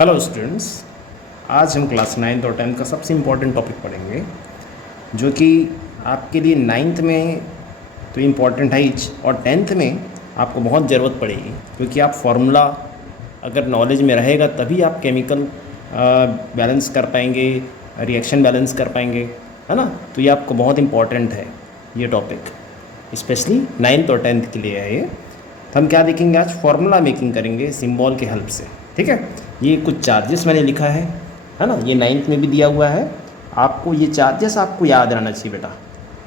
Hello students. आज हम class 9th और 10th का सबसे इम्पोर्टेंट टॉपिक पढ़ेंगे, जो कि आपके लिए 9th में तो इम्पोर्टेंट है ही, और 10th में आपको बहुत ज़रूरत पड़ेगी, क्योंकि आप फार्मूला अगर नॉलेज में रहेगा तभी आप केमिकल बैलेंस कर पाएंगे, रिएक्शन बैलेंस कर पाएंगे, है ना। तो ये आपको बहुत इम्पोर्टेंट है, ये टॉपिक स्पेशली 9th और 10th के लिए है ये। तो हम क्या देखेंगे आज, फार्मूला मेकिंग करेंगे सिंबल के हेल्प से। ठीक है, ये कुछ चार्जेस मैंने लिखा है ना, ये 9th में भी दिया हुआ है। आपको ये चार्जेस आपको याद रहना चाहिए बेटा,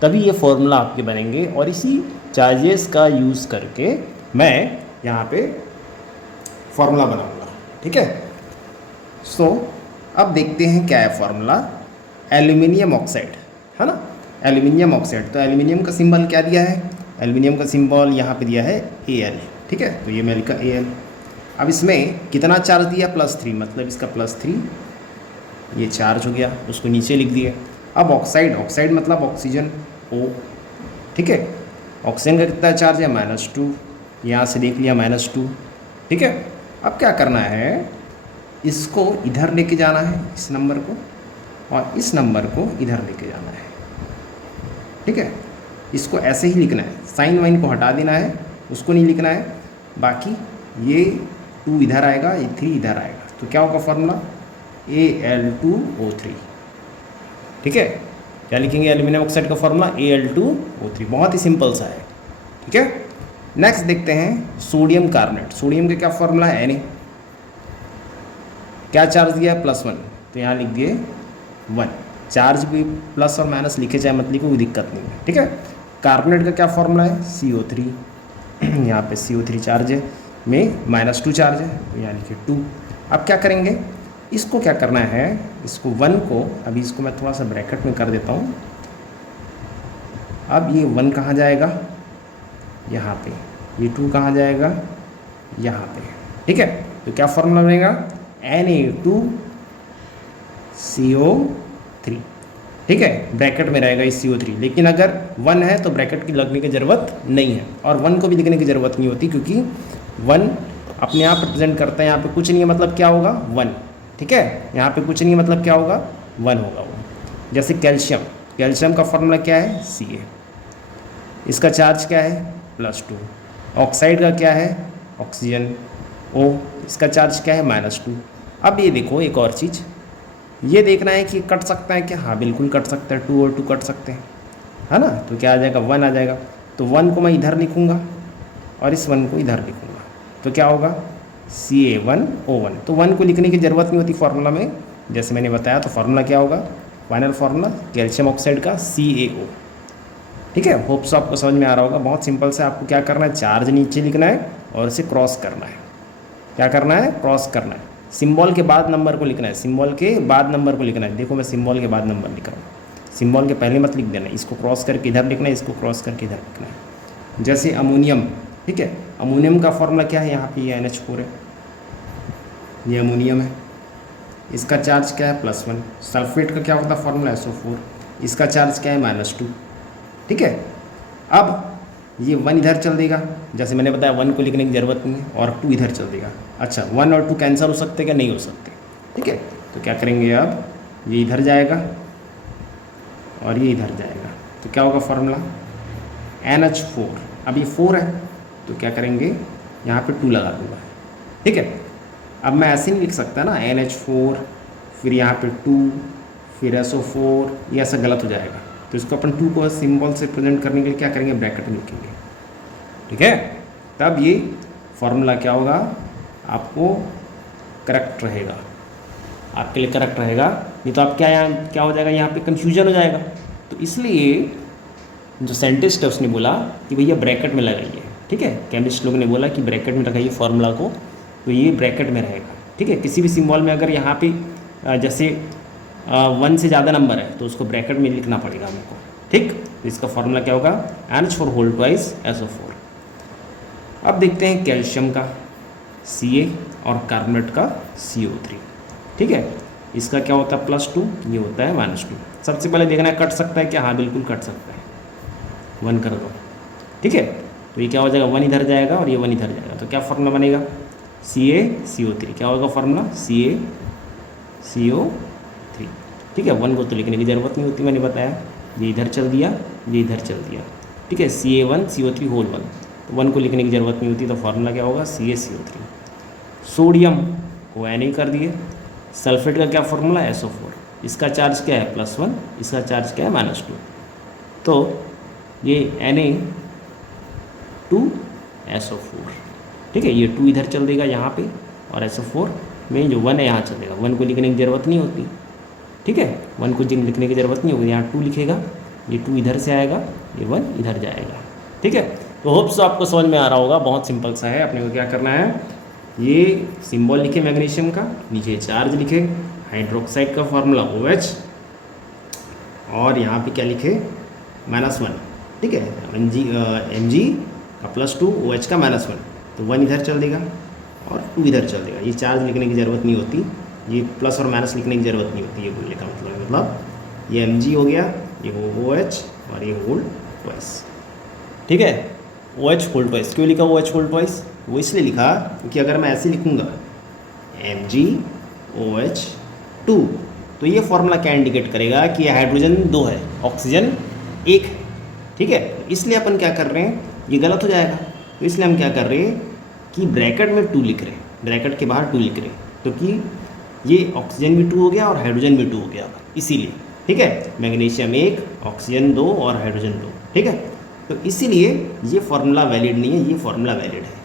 तभी ये फार्मूला आपके बनेंगे, और इसी चार्जेस का यूज़ करके मैं यहाँ पे फार्मूला बनाऊंगा। ठीक है, सो अब देखते हैं क्या है फार्मूला। एल्यूमिनियम ऑक्साइड, है ना, एल्यूमिनियम ऑक्साइड। तो एल्यूमिनियम का सिंबल क्या दिया है, एल्यूमिनियम का सिंबल यहाँ पे दिया है Al। ठीक है, तो ये मैं लिखा Al। अब इसमें कितना चार्ज दिया, +3, मतलब इसका +3 ये चार्ज हो गया, उसको नीचे लिख दिए। अब ऑक्साइड, ऑक्साइड मतलब ऑक्सीजन O। ठीक है, ऑक्सीजन का कितना चार्ज है, -2, यहाँ से देख लिया -2। ठीक है, अब क्या करना है, इसको इधर लेके जाना है, इस नंबर को, और इस नंबर को इधर लेके जाना है। ठीक है, इसको ऐसे ही लिखना है, साइन वाइन को हटा देना है, उसको नहीं लिखना है। बाकी ये 2 इधर आएगा, ये 3 इधर आएगा, तो क्या होगा फार्मूला, Al2O3। ठीक है, क्या लिखेंगे, एल्यूमिनियम ऑक्साइड का फार्मूला Al2O3, बहुत ही सिंपल सा है। ठीक है, नेक्स्ट देखते हैं सोडियम कार्बोनेट। सोडियम का क्या फार्मूला है, Na। क्या चार्ज दिया है, +1, तो यहाँ लिख दिए 1। चार्ज भी प्लस और माइनस लिखे जाए मत लिखो, कोई दिक्कत नहीं है। ठीक है, कार्बोनेट का क्या फार्मूला है, CO3। यहाँ पे CO3 चार्ज है, में -2 चार्ज है, तो यहाँ लिखिए 2। अब क्या करेंगे, इसको क्या करना है, इसको 1 को, अभी इसको मैं थोड़ा सा ब्रैकेट में कर देता हूँ। अब ये 1 कहाँ जाएगा, यहाँ पे, ये 2 कहाँ जाएगा, यहाँ पे। ठीक है, तो क्या फार्मूला बनेगा, Na2CO3। ठीक है, ब्रैकेट में रहेगा इस CO3, लेकिन अगर 1 है तो ब्रैकेट की लगने की ज़रूरत नहीं है, और 1 को भी लिखने की ज़रूरत नहीं होती, क्योंकि 1 अपने आप रिप्रेजेंट करता है, यहाँ पे कुछ नहीं है मतलब क्या होगा, 1। ठीक है, यहाँ पे कुछ नहीं है मतलब क्या होगा, 1 होगा वो। जैसे कैल्शियम, कैल्शियम का फार्मूला क्या है, Ca। इसका चार्ज क्या है, +2। ऑक्साइड का क्या है, ऑक्सीजन O, इसका चार्ज क्या है, -2। अब ये देखो एक और चीज़, ये देखना है कि कट सकता है क्या, हाँ बिल्कुल कट सकता है, 2 और 2 कट सकते हैं, है ना। तो क्या आ जाएगा, 1 आ जाएगा। तो 1 को मैं इधर लिखूँगा और इस 1 को इधर लिखूँगा, तो क्या होगा, Ca1O1। तो 1 को लिखने की ज़रूरत नहीं होती फार्मूला में, जैसे मैंने बताया। तो फार्मूला क्या होगा, फाइनल फार्मूला कैल्शियम ऑक्साइड का CaO। ठीक है, होप्स आपको समझ में आ रहा होगा। बहुत सिंपल से आपको क्या करना है, चार्ज नीचे लिखना है और इसे क्रॉस करना है। क्या करना है, क्रॉस करना है। सिंबल के बाद नंबर को लिखना है, सिंबल के बाद नंबर को लिखना है। देखो मैं सिंबल के बाद नंबर लिख रहा हूँ, सिंबल के पहले मत लिख देना, इसको क्रॉस करके इधर लिखना है, इसको क्रॉस करके इधर लिखना है। जैसे अमोनियम, ठीक है, अमोनियम का फॉर्मूला क्या है, यहाँ पे ये NH4 है, ये अमोनियम है, इसका चार्ज क्या है, +1। सल्फेट का क्या होता है फार्मूला, SO4, इसका चार्ज क्या है, -2। ठीक है, अब ये 1 इधर चल देगा, जैसे मैंने बताया 1 को लिखने की ज़रूरत नहीं है, और 2 इधर चल देगा। अच्छा, 1 और 2 कैंसिल हो सकते क्या, नहीं हो सकते। ठीक है, तो क्या करेंगे, अब ये इधर जाएगा और ये इधर जाएगा, तो क्या होगा फार्मूला, NH4। अब ये 4 है, तो क्या करेंगे, यहाँ पे 2 लगा दूँगा। ठीक है, अब मैं ऐसे नहीं लिख सकता ना, NH4 फिर यहाँ पे 2 फिर SO4, ये ऐसा गलत हो जाएगा। तो इसको अपन 2 को सिंबल से प्रेजेंट करने के लिए क्या करेंगे, ब्रैकेट में लिखेंगे। ठीक है, तब ये फार्मूला क्या होगा, आपको करेक्ट रहेगा, आपके लिए करेक्ट रहेगा। नहीं तो आप क्या हो जाएगा, यहाँ पे कंफ्यूजन हो जाएगा। तो इसलिए जो साइंटिस्ट है उसने बोला कि भैया ब्रैकेट में लगाइए। ठीक है, केमिस्ट लोग ने बोला कि ब्रैकेट में लगाइए फार्मूला को, तो ये ब्रैकेट में रहेगा। ठीक है, किसी भी सिंबल में अगर यहाँ पे जैसे 1 से ज़्यादा नंबर है तो उसको ब्रैकेट में लिखना पड़ेगा हमको। ठीक, तो इसका फार्मूला क्या होगा, NH4 SO4। अब देखते हैं कैल्शियम का Ca और कार्बोनेट का CO3। ठीक है, इसका क्या होता है, +2, ये होता है -2। सबसे पहले देखना है कट सकता है क्या, हाँ बिल्कुल कट सकता है, 1 कर दो। ठीक है, तो ये क्या हो जाएगा, 1 इधर जाएगा और ये 1 इधर जाएगा, तो क्या फार्मूला बनेगा, CaCO3 क्या होगा फॉर्मूला CaCO3। ठीक है, 1 को तो लिखने की ज़रूरत नहीं होती, मैंने बताया, ये इधर चल दिया, ये इधर चल दिया। ठीक है, Ca1CO3 होल 1, तो 1 को लिखने की ज़रूरत नहीं होती, तो फार्मूला क्या होगा CaCO3। सोडियम को Na कर दिए। सल्फेट का क्या फार्मूला है SO4, इसका चार्ज क्या है +1, इसका चार्ज क्या है -2, तो ये Na2SO4। ठीक है, ये 2 इधर चल देगा यहाँ पे, और SO4 में जो 1 है यहाँ चल देगा। 1 को लिखने की ज़रूरत नहीं होती। ठीक है, 1 को लिखने की ज़रूरत नहीं होगी, यहाँ 2 लिखेगा, ये 2 इधर से आएगा, ये 1 इधर जाएगा। ठीक है, तो होप्स आपको समझ में आ रहा होगा, बहुत सिंपल सा है। अपने को क्या करना है, ये सिंबल लिखे मैग्नीशियम का, नीचे चार्ज लिखे, हाइड्रोक्साइड का फार्मूला OH, और यहाँ पे क्या लिखे -1। ठीक है, Mg का +2, OH का -1, तो 1 इधर चल देगा और 2 इधर चल देगा। ये चार्ज लिखने की ज़रूरत नहीं होती, ये प्लस और माइनस लिखने की ज़रूरत नहीं होती, ये बोलने का मतलब ये Mg हो गया, ये OH और ये होल ट्वाइस। ठीक है, OH होल ट्वाइस। क्यों लिखा OH होल ट्वाइस? वो इसलिए लिखा क्योंकि अगर मैं ऐसे लिखूँगा MgOH2, तो ये फॉर्मूला क्या इंडिकेट करेगा कि हाइड्रोजन 2 है, ऑक्सीजन 1 है। ठीक है, इसलिए अपन क्या कर रहे हैं, ये गलत हो जाएगा, तो इसलिए हम क्या कर रहे हैं कि ब्रैकेट में 2 लिख रहे हैं, ब्रैकेट के बाहर 2 लिख रहे हैं, क्योंकि ये ऑक्सीजन भी 2 हो गया और हाइड्रोजन भी 2 हो गया, इसीलिए। ठीक है, मैग्नीशियम 1, ऑक्सीजन 2 और हाइड्रोजन 2। ठीक है, तो इसीलिए ये फार्मूला वैलिड नहीं है, ये फार्मूला वैलिड है।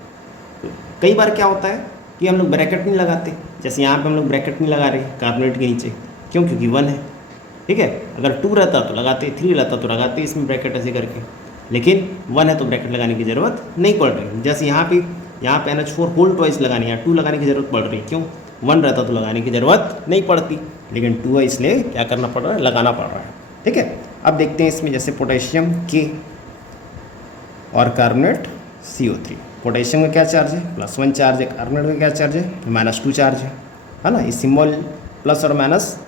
तो कई बार क्या होता है कि हम लोग ब्रैकेट नहीं लगाते, जैसे यहाँ पे हम लोग ब्रैकेट नहीं लगा रहे कार्बोनेट के नीचे, क्यों? क्योंकि 1 है। ठीक है, अगर 2 रहता तो लगाते, 3 रहता तो लगाते इसमें ब्रैकेट ऐसे करके, लेकिन 1 है तो ब्रैकेट लगाने की ज़रूरत नहीं पड़ रही। जैसे यहाँ पे NH4 होल ट्वाइस लगानी है, 2 लगाने की ज़रूरत पड़ रही, क्यों? 1 रहता तो लगाने की ज़रूरत नहीं पड़ती, लेकिन 2 है इसलिए क्या करना पड़ रहा है, लगाना पड़ रहा है। ठीक है, अब देखते हैं इसमें, जैसे पोटेशियम K और कार्बोनेट CO3। पोटेशियम का क्या चार्ज है? +1 चार्ज है। कार्बोनेट का क्या चार्ज है? -2 चार्ज है ना। इस सिंबल प्लस और माइनस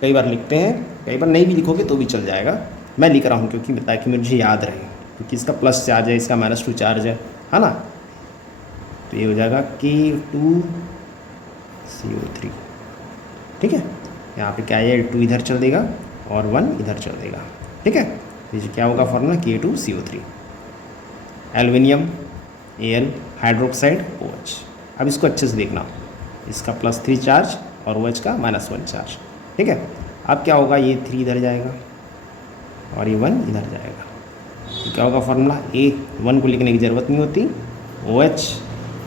कई बार लिखते हैं, कई बार नहीं भी लिखोगे तो भी चल जाएगा। मैं लिख रहा हूँ क्योंकि ताकि मुझे याद रहे, क्योंकि इसका प्लस चार्ज है, इसका -2 चार्ज है ना। तो ये हो जाएगा K2CO3। ठीक है, यहाँ पे क्या है, 2 इधर चल देगा और 1 इधर चल देगा। ठीक है, तो ये क्या होगा formula K2CO3। Aluminium Al, hydroxide OH। अब इसको अच्छे से देखना, इसका +3 चार्ज और OH का -1 चार्ज। ठीक है, अब क्या होगा, ये 3 इधर जाएगा और ये 1 इधर जाएगा, तो क्या होगा फॉर्मूला 1 को लिखने की ज़रूरत नहीं होती, OH,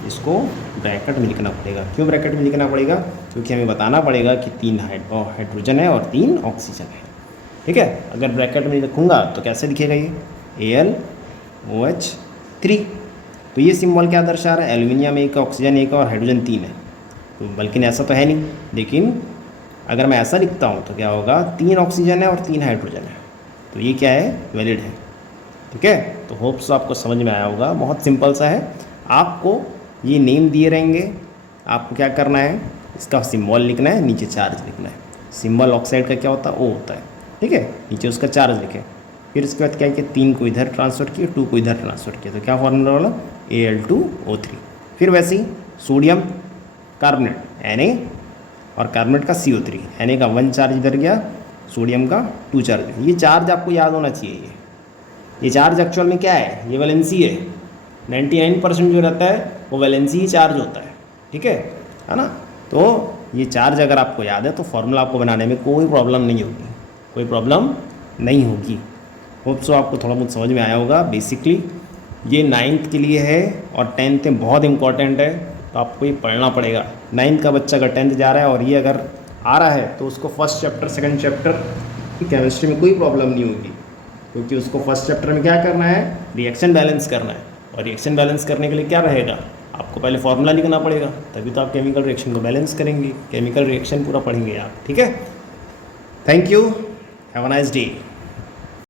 इसको ब्रैकेट में लिखना पड़ेगा। क्यों ब्रैकेट में लिखना पड़ेगा? क्योंकि हमें बताना पड़ेगा कि 3 हाइड्रोजन है और 3 ऑक्सीजन है। ठीक है, अगर ब्रैकेट में लिखूँगा तो कैसे लिखेगा ये AlOH3। तो ये सिंबल क्या दर्शा रहा है, एल्युमिनियम 1, ऑक्सीजन 1 और हाइड्रोजन 3 है। तो बल्कि ऐसा तो है नहीं, लेकिन अगर मैं ऐसा लिखता हूँ तो क्या होगा, 3 ऑक्सीजन है और 3 हाइड्रोजन है, तो ये क्या है, वैलिड है। ठीक है, तो होप्स आपको समझ में आया होगा, बहुत सिंपल सा है। आपको ये नेम दिए रहेंगे, आपको क्या करना है, इसका सिंबल लिखना है, नीचे चार्ज लिखना है। सिंबल ऑक्साइड का क्या होता है, O होता है। ठीक है, नीचे उसका चार्ज लिखे, फिर इसके बाद क्या किया, 3 को इधर ट्रांसफर किया, 2 को इधर ट्रांसफर किया, तो क्या फॉर्मूला वाला Al2O3। फिर वैसे ही सोडियम कार्बोनेट Na और कार्बोनेट का CO3, Na का 1 चार्ज इधर गया, सोडियम का 2 चार्ज। ये चार्ज आपको याद होना चाहिए, ये चार्ज एक्चुअल में क्या है, ये वैलेंसी है। 99% जो रहता है वो वैलेंसी ही चार्ज होता है। ठीक है ना। तो ये चार्ज अगर आपको याद है तो फॉर्मूला आपको बनाने में कोई प्रॉब्लम नहीं होगी, कोई प्रॉब्लम नहीं होगी। होप सो आपको थोड़ा बहुत समझ में आया होगा। बेसिकली ये 9th के लिए है और 10th में बहुत इंपॉर्टेंट है, तो आपको ये पढ़ना पड़ेगा। 9th का बच्चा अगर 10th जा रहा है और ये अगर आ रहा है तो उसको फर्स्ट चैप्टर सेकंड चैप्टर की केमिस्ट्री में कोई प्रॉब्लम नहीं होगी, क्योंकि उसको फर्स्ट चैप्टर में क्या करना है, रिएक्शन बैलेंस करना है। और रिएक्शन बैलेंस करने के लिए क्या रहेगा, आपको पहले फॉर्मूला लिखना पड़ेगा, तभी तो आप केमिकल रिएक्शन को बैलेंस करेंगे। केमिकल रिएक्शन पूरा पढ़ेंगे आप। ठीक है, thank you, have a nice day.